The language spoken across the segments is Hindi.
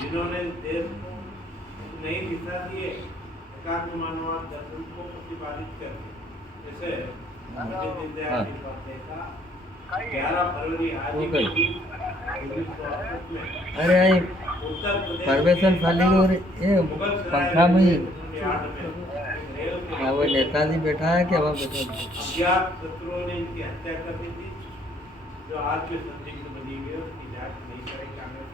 जिन्होंने देश को नई दिशा दी है, एकात्म मानववाद दर्शन को प्रतिपादित करके, जैसे पंडित दीनदयाल उपाध्याय का 11 फरवरी आज ही के दिन 1968 में अरे उत्तर प्रदेश परवेशन खाली हो रही ये मुगल पंखा में ही यार्ड में रेल के हाँ, वो नेताजी बैठा है क्या वहाँ बैठा है? अज्ञात शत्रुओं ने इनकी हत्या कर दी थी, जो आज भी संदिग्ध बनी हुई है, उसकी जांच नहीं करेगी कांग्रेस।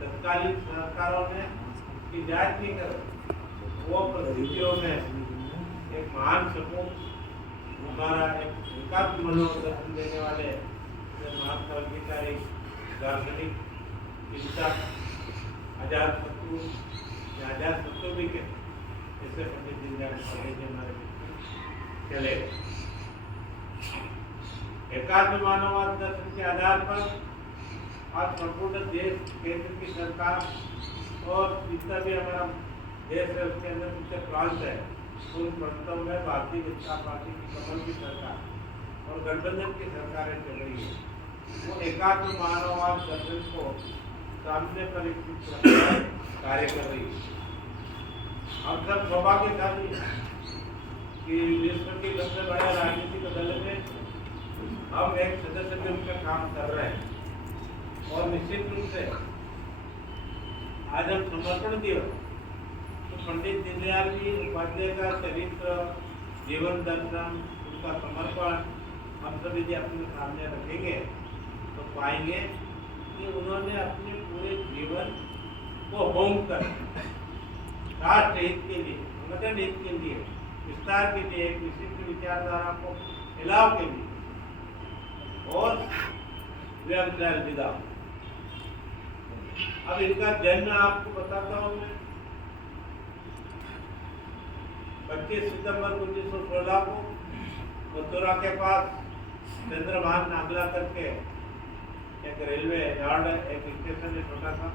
तत्कालीन सरकारों ने उसकी जांच नहीं कर, वो परिस्थितियों में एक महान सपूत हमारा एक एकात्म मनोदर्शन देने वाले महात्मा गांधी दार्शनिक चिंतक आजाद शत्रु या आजाद शत्रु भी के ऐसे पंडित दीनदयाल उपाध्याय जी हमारे चले। एकात्म मानववाद दर्शन के आधार पर आज संपूर्ण देश, केंद्र की सरकार और जितना भी हमारा देश है उसके अंदर कुछ प्रांत है, उन प्रांतों में भारतीय जनता पार्टी की कमल की सरकार और गठबंधन की सरकारें चल रही है। वो एकात्म मानववाद दर्शन को सामने पर कार्य कर रही है। हम सब सौभाग्यशाली कि विश्व के सबसे बड़े राजनीतिक दल में हम एक सदस्य के रूप में काम कर रहे हैं और निश्चित रूप से आज हम समर्पण दिवस तो पंडित दीनदयाल जी उपाध्याय का चरित्र, जीवन दर्शन, उनका समर्पण हम सभी जी अपने सामने रखेंगे तो पाएंगे कि उन्होंने अपने पूरे जीवन को होम कर राष्ट्र हित के लिए, संगठन हित के लिए, विस्तार के लिए, एक विशिष्ट विचारधारा को फैलाव के लिए और व्यवसाय अलविदा। अब इनका जन्म आपको बताता हूँ मैं 25 सितंबर 1916 को मथुरा के पास चंद्रभान नागला करके एक रेलवे यार्ड, एक स्टेशन है छोटा सा,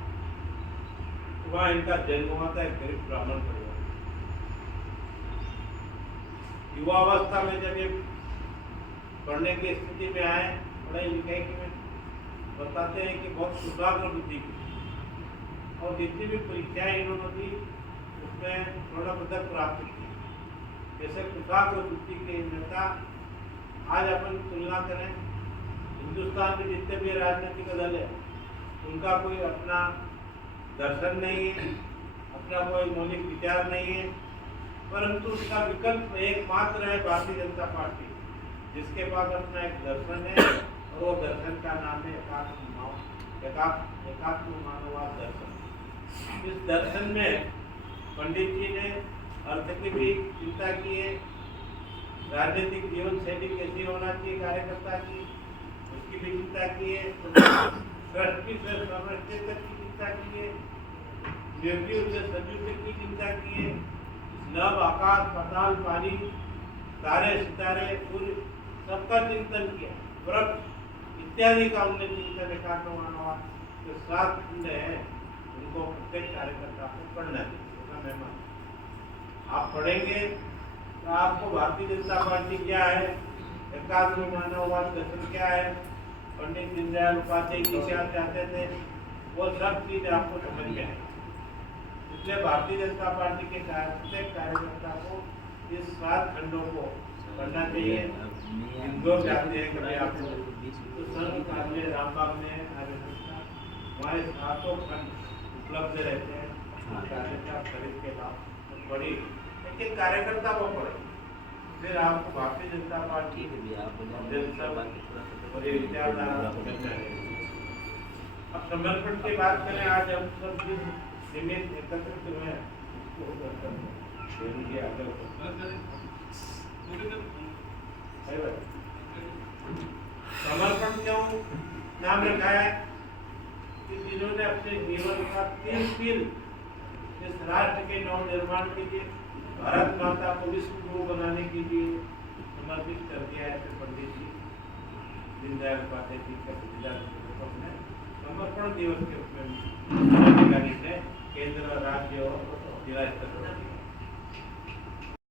वहाँ इनका जन्म हुआ था, एक गरीब ब्राह्मण परिवार। युवावस्था में जब ये पढ़ने की स्थिति में आए, पढ़ाई लिखाई में बताते हैं कि बहुत सुधाग्र बुद्धि की और जितनी भी परीक्षाएं इन्होंने दी उसमें थोड़ा पदक प्राप्त की। जैसे कुशाग्र बुद्धि के नेता आज अपन तुलना करें, हिंदुस्तान में जितने भी राजनीतिक दल है उनका कोई अपना दर्शन नहीं है, अपना कोई मौलिक विचार नहीं है, परंतु उसका विकल्प एकमात्र है भारतीय जनता पार्टी, जिसके पास अपना एक दर्शन है और वो दर्शन का नाम है एकात्म मानववाद दर्शन। इस दर्शन में पंडित जी ने अर्थ की भी चिंता की है, राजनीतिक जीवन शैली कैसी होना चाहिए कार्यकर्ता की, उसकी भी चिंता की है, सृष्टि से समृद्धि तक की चिंता की है, निर्जीव से सजीव तक की चिंता की है, नभ आकाश पाताल पानी तारे सितारे सूर्य सबका चिंतन किया, वृक्ष इत्यादि का उन्हें चिंतन एकात्म मानववाद जो 7 खंड है उनको प्रत्येक कार्यकर्ता को पढ़ना चाहिए। मैं मानता आप पढ़ेंगे तो आपको भारतीय जनता पार्टी क्या है, एकात्म मानववाद दर्शन क्या है, पंडित दीनदयाल उपाध्याय की क्या चाहते थे, वो सब चीज आपको समझ में आएगी। इसलिए भारतीय जनता पार्टी के प्रत्येक कार्यकर्ता को इस 7 खंडों को पढ़ना चाहिए। इंदौर जाते हैं कभी आप तो संघ कार्यालय रामबाग में हमारे 7 खंड उपलब्ध रहते हैं, कार्यकर्ता खरीद के लाभ बड़ी एक कार्यकर्ता को पढ़े, फिर आपको भारतीय जनता पार्टी अब समर्पण की बात करें, आज हम सब सीमित एकत्रित हुए हैं समर्पण क्यों नाम रखा है कि जिन्होंने अपने जीवन का 3 तील इस राष्ट्र के नव निर्माण के लिए, भारत माता को विश्व गुरु बनाने के लिए समर्पित कर दिया है। पंडित जी दीनदयाल उपाध्याय जी का समर्पण दिवस के रूप में केंद्र, राज्य और जिला स्तर पर